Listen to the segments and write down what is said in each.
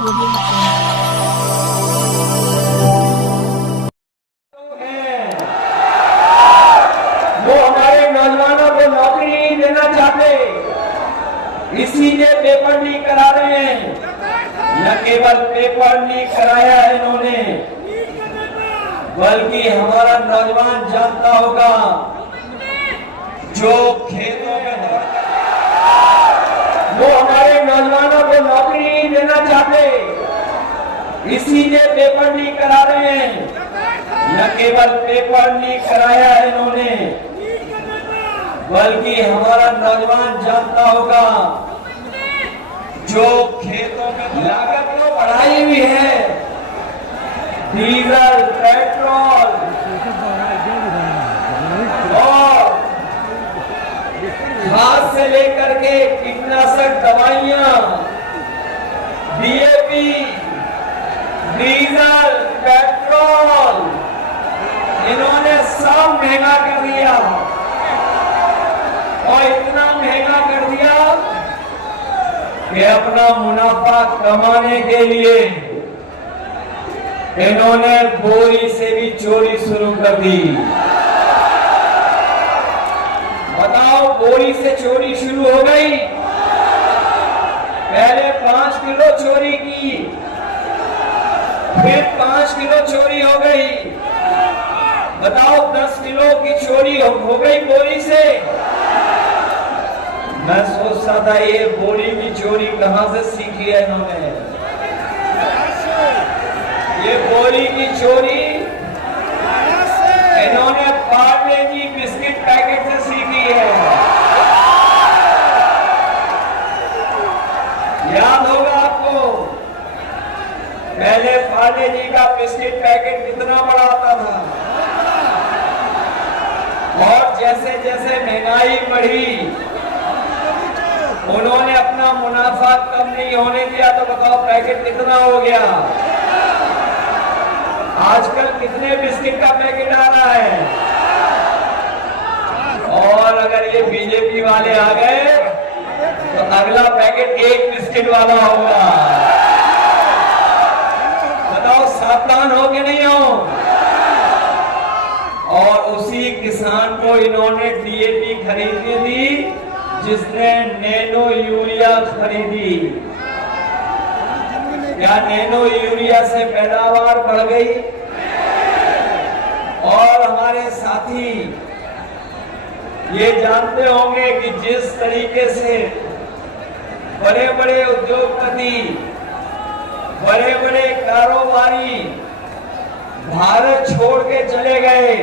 वो हमारे नौजवानों को नौकरी नहीं देना चाहते, इसीलिए पेपर लीक करा रहे हैं। न केवल पेपर लीक कराया है इन्होंने, बल्कि हमारा नौजवान जानता होगा जो खेतों में वो हमारे नौजवानों को नौकरी नहीं देना चाहते, इसीलिए पेपर लीक करा रहे हैं। न केवल पेपर लीक कराया है इन्होंने, बल्कि हमारा नौजवान जानता होगा जो खेतों में लागत तो बढ़ाई हुई है, डीजल, पेट्रोल और खाद से लेकर के कीटनाशक दवाइयां, डीएपी, डीजल, पेट्रोल, इन्होंने सब महंगा कर दिया और इतना महंगा कर दिया कि अपना मुनाफा कमाने के लिए इन्होंने बोरी से भी चोरी शुरू कर दी। बताओ, बोरी से चोरी शुरू हो गई। पहले 5 किलो चोरी की, फिर 5 किलो चोरी हो गई। बताओ, 10 किलो की चोरी हो गई बोरी से। मैं सोचता था ये बोरी की चोरी कहां से सीखी है इन्होंने। ये बोरी की चोरी इन्होंने पार्ले जी बिस्किट पैकेट से सीखी है। याद होगा आपको, पहले पार्ले जी का बिस्किट पैकेट कितना बड़ा आता था, और जैसे जैसे महंगाई बढ़ी उन्होंने अपना मुनाफा कम नहीं होने दिया। तो बताओ पैकेट कितना हो गया। आजकल कितने बिस्किट का पैकेट आ रहा है, और अगर ये बीजेपी वाले आ गए तो अगला पैकेट 1 बिस्किट वाला होगा। बताओ सावधान हो कि नहीं हो। और उसी किसान को इन्होंने डीएपी खरीदने दी जिसने नैनो यूरिया खरीदी। क्या नैनो यूरिया से पैदावार बढ़ गई? और हमारे साथी ये जानते होंगे कि जिस तरीके से बड़े बड़े उद्योगपति, बड़े बड़े कारोबारी भारत छोड़ के चले गए,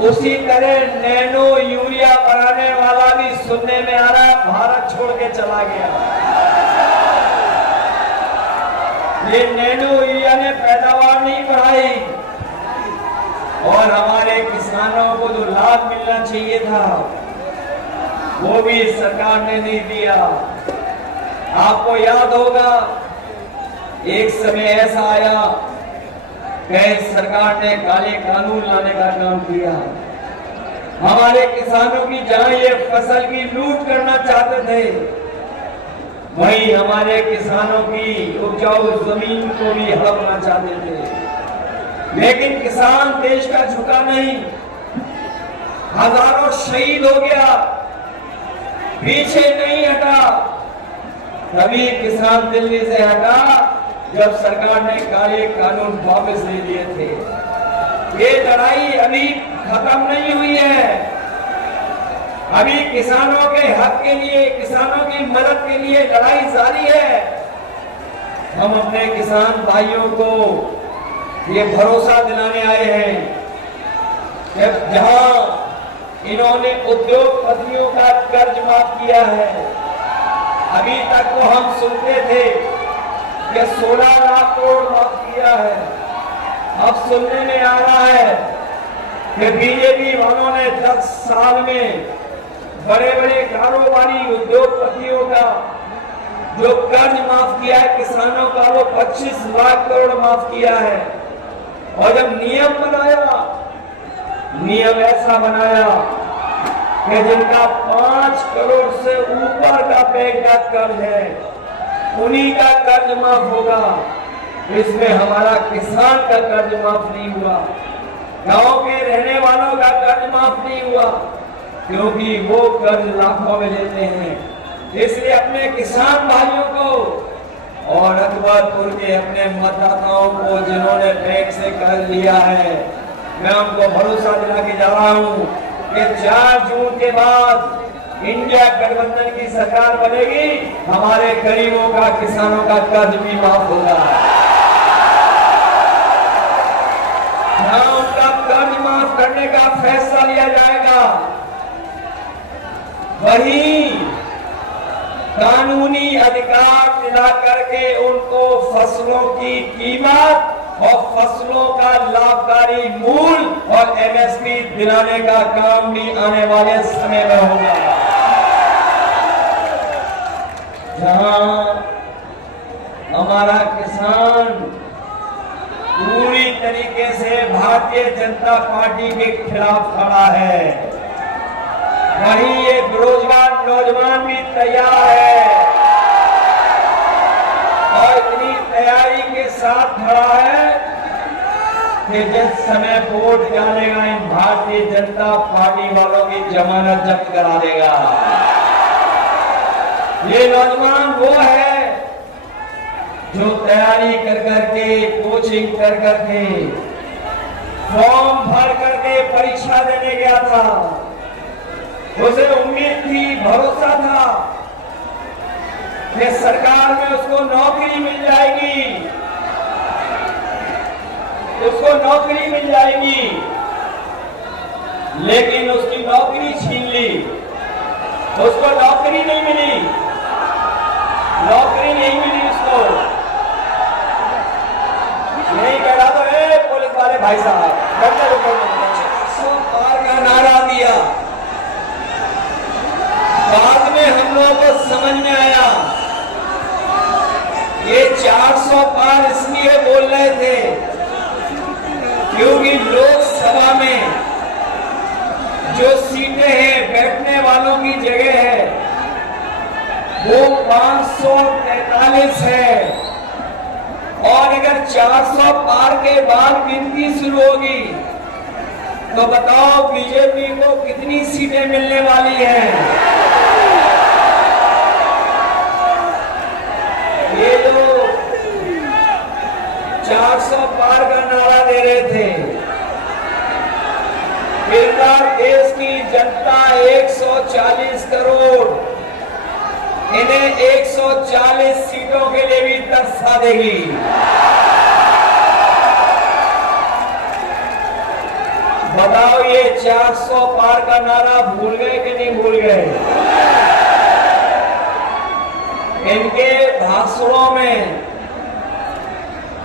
उसी तरह नैनो यूरिया बनाने वाला भी सुनने में आ रहा है भारत छोड़ के चला गया। ये नैनो यूरिया ने पैदावार नहीं बढ़ाई, और हमारे किसानों को जो लाभ मिलना चाहिए था वो भी सरकार ने नहीं दिया। आपको याद होगा, एक समय ऐसा आया कि सरकार ने काले कानून लाने का काम किया। हमारे किसानों की जहां ये फसल की लूट करना चाहते थे, वहीं हमारे किसानों की उपजाऊ जमीन को भी हड़पना चाहते थे। लेकिन किसान देश का झुका नहीं, हजारों शहीद हो गया, पीछे नहीं हटा। तभी किसान दिल्ली से हटा जब सरकार ने काले कानून वापस ले लिए थे। ये लड़ाई अभी खत्म नहीं हुई है। अभी किसानों के हक के लिए, किसानों की मदद के लिए लड़ाई जारी है। हम अपने किसान भाइयों को ये भरोसा दिलाने आए हैं कि जहां इन्होंने उद्योगपतियों का कर्ज माफ किया है, अभी तक तो हम सुनते थे कि 16 लाख करोड़ माफ किया है। अब सुनने में आ रहा है कि बीजेपी वालों ने 10 साल में बड़े बड़े कारोबारी उद्योगपतियों का जो कर्ज माफ किया है किसानों का, वो 25 लाख करोड़ माफ किया है। और जब नियम बनाया, नियम ऐसा बनाया कि जिनका 5 करोड़ से ऊपर का बैंक का कर्ज है, उन्हीं का कर्ज माफ होगा। इसमें हमारा किसान का कर्ज माफ नहीं हुआ, गांव के रहने वालों का कर्ज माफ नहीं हुआ, क्योंकि वो कर्ज लाखों में लेते हैं। इसलिए अपने किसान भाइयों को और अकबरपुर के अपने मतदाताओं को जिन्होंने बैंक से कर्ज लिया है, मैं उनको भरोसा दिला के जा रहा हूं कि 4 जून के बाद इंडिया गठबंधन की सरकार बनेगी, हमारे गरीबों का, किसानों का कर्ज भी माफ होगा। उनका कर्ज माफ करने का फैसला लिया जाएगा। वही कानूनी अधिकार दिला करके उनको फसलों की कीमत और फसलों का लाभकारी मूल्य और एमएसपी दिलाने का काम भी आने वाले समय में होगा। जहां हमारा किसान पूरी तरीके से भारतीय जनता पार्टी के खिलाफ खड़ा है, वहीं ये बेरोजगार नौजवान भी तैयार है और इतनी तैयारी के साथ खड़ा है कि जिस समय वोट डालेगा इन भारतीय जनता पार्टी वालों की जमानत जब्त करा देगा। ये नौजवान वो है जो तैयारी कर करके, कोचिंग कर करके, फॉर्म भर करके परीक्षा देने गया था। उसे उम्मीद थी, भरोसा था कि सरकार में उसको नौकरी मिल जाएगी, उसको नौकरी मिल जाएगी, लेकिन उसकी नौकरी छीन ली। उसको नौकरी नहीं मिली, नौकरी नहीं मिली उसको। नहीं कह रहा तो पुलिस वाले भाई साहब 400 पार का नारा दिया। बाद में हम लोगों को समझ में आया ये 400 पार इसलिए बोल रहे थे क्योंकि लोकसभा में जो सीटें हैं, बैठने वालों की जगह है, वो 543 है और अगर 400 पार के बाद गिनती शुरू होगी तो बताओ बीजेपी को कितनी सीटें मिलने वाली हैं। ये जो 400 पार का नारा दे रहे थे, देश की जनता 140 करोड़ इन्हें 140 सीटों के लिए भी तरसा देगी। बताओ ये 400 पार का नारा भूल गए कि नहीं भूल गए? इनके भाषणों में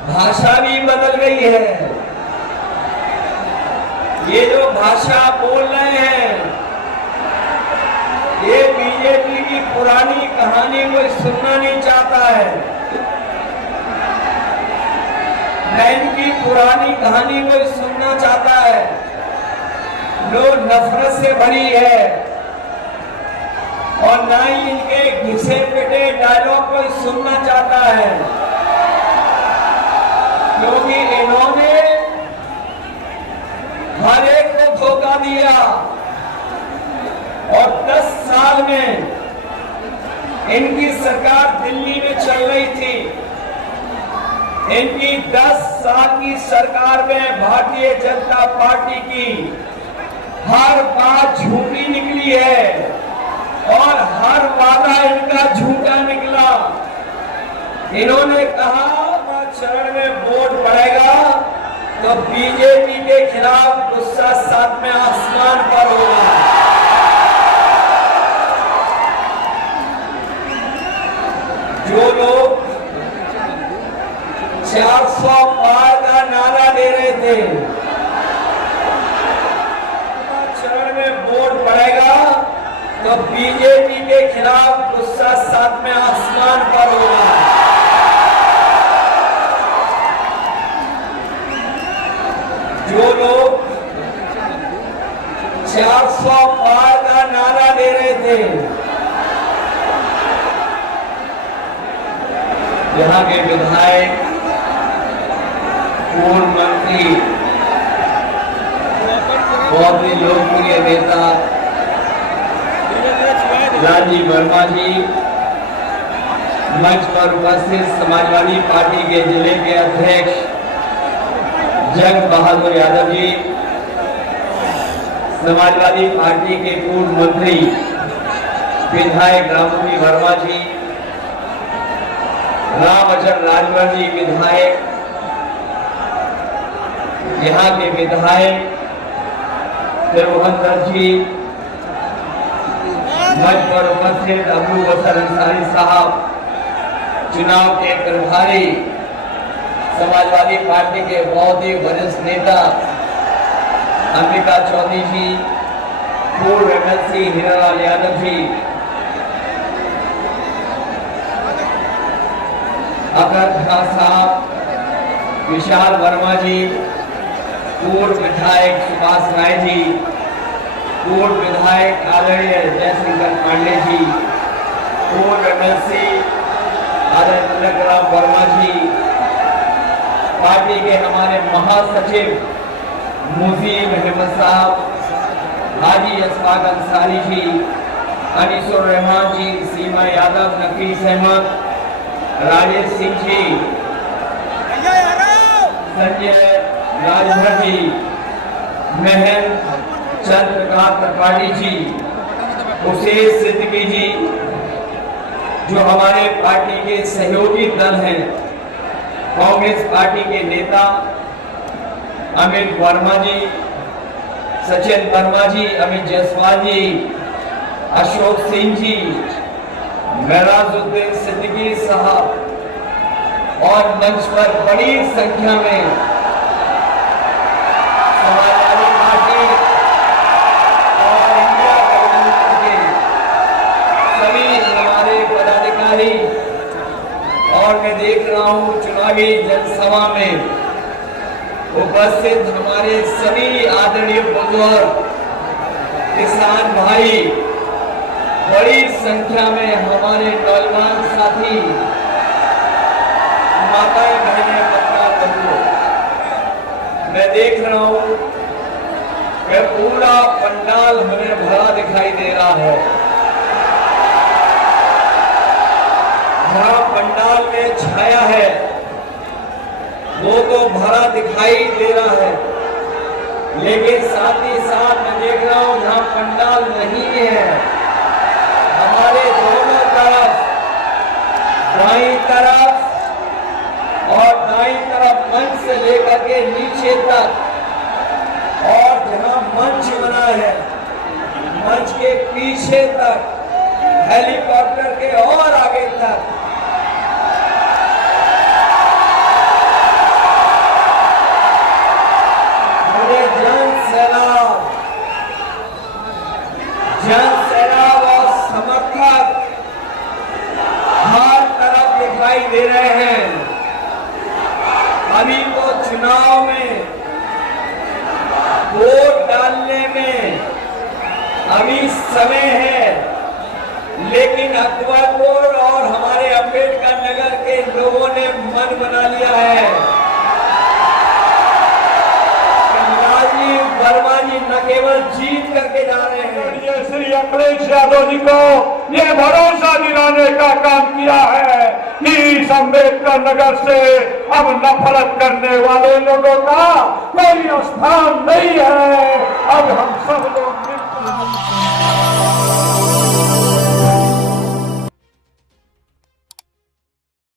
भाषा भी बदल गई है। ये जो भाषा बोल रहे हैं, ये बीजेपी की पुरानी कहानी कोई सुनना नहीं चाहता है। न इनकी पुरानी कहानी कोई सुनना चाहता है, जो नफरत से भरी है, और न ही इनके घिसे पिटे डायलॉग कोई सुनना चाहता है, क्योंकि इन्होंने हर एक को धोखा दिया और 10 साल में इनकी सरकार दिल्ली में चल रही थी। इनकी 10 साल की सरकार में भारतीय जनता पार्टी की हर बात झूठी निकली है और हर वादा इनका झूठा निकला। इन्होंने कहा चरण में वोट पड़ेगा तो बीजेपी के खिलाफ गुस्सा 7वें आसमान पर होगा। जो लोग 400 पार का नारा दे रहे थे, चरण में वोट पड़ेगा तो बीजेपी के खिलाफ गुस्सा 7वें आसमान पर होगा। जो लोग 400 पार का नारा दे रहे थे, यहाँ के विधायक, पूर्व मंत्री, बहुत ही लोकप्रिय नेता राजीव वर्मा जी, मंच पर उपस्थित समाजवादी पार्टी के जिले के अध्यक्ष जंग बहादुर यादव जी, समाजवादी पार्टी के पूर्व मंत्री विधायक रामूति वर्मा जी, रामचंद्र राजभर जी विधायक, यहाँ के विधायक देवबंदर जी, मंच पर उपस्थित अबू बकर अंसारी साहब, चुनाव के प्रभारी समाजवादी पार्टी के बहुत ही वरिष्ठ नेता अंबिका चौधरी जी, पूर्व एमएलसी हीरालाल यादव जी, अकबर खान साहब, विशाल वर्मा जी, पूर्व विधायक सुभाष राय जी, पूर्व विधायक आदरणीय जयशंकर पांडे जी, पूर्व एमएलसी आदरणीय तिलकराम वर्मा जी, पार्टी के हमारे महासचिव मुजीब अहमद साहब, हाजी अशफाक अंसारी जी, अनीसुर रहमान जी, सीमा यादव, नफीस अहमद, राजेश सिंह जी, संजय राजभर जी, महेंद्र चंद्रकांत त्रिपाठी जी, उसेश सिद्दीकी जी, जो हमारे पार्टी के सहयोगी दल हैं, कांग्रेस पार्टी के नेता अमित वर्मा जी, सचिन वर्मा जी, अमित जायसवाल जी, अशोक सिंह जी, मेराजुद्दीन सिद्दीकी साहब और मंच पर बड़ी संख्या में समाजवादी पार्टी और इंडिया गठबंधन के सभी हमारे पदाधिकारी, और मैं देख रहा हूं चुनावी जनसभा में उपस्थित हमारे सभी आदरणीय बुजुर्ग, किसान भाई, बड़ी संख्या में हमारे नौजवान साथी, माताएं, बहनें, बच्चा बच्चों, मैं देख रहा हूं कि पूरा पंडाल हमें भरा दिखाई दे रहा है। जहां पंडाल में छाया है वो तो भरा दिखाई दे रहा है, लेकिन साथ ही साथ मैं देख रहा हूं जहां पंडाल नहीं है, हमारे दोनों तरफ, दाईं तरफ और दाईं तरफ मंच से लेकर के नीचे तक, और जहां मंच बना है मंच के पीछे तक, हेलीकॉप्टर के और आगे तक जन सैलाब और समर्थक हर तरफ दिखाई दे रहे हैं। अभी तो चुनाव में वोट डालने में अभी समय है, लेकिन अकबरपुर और हमारे अंबेडकर नगर के लोगों ने मन बना लिया है। वर्मा जी न केवल जीत करके जा रहे हैं, श्री अखिलेश यादव जी को ये भरोसा दिलाने का काम किया है कि इस अम्बेडकर नगर से अब नफरत करने वाले लोगों का कोई स्थान नहीं है। अब हम सब लोग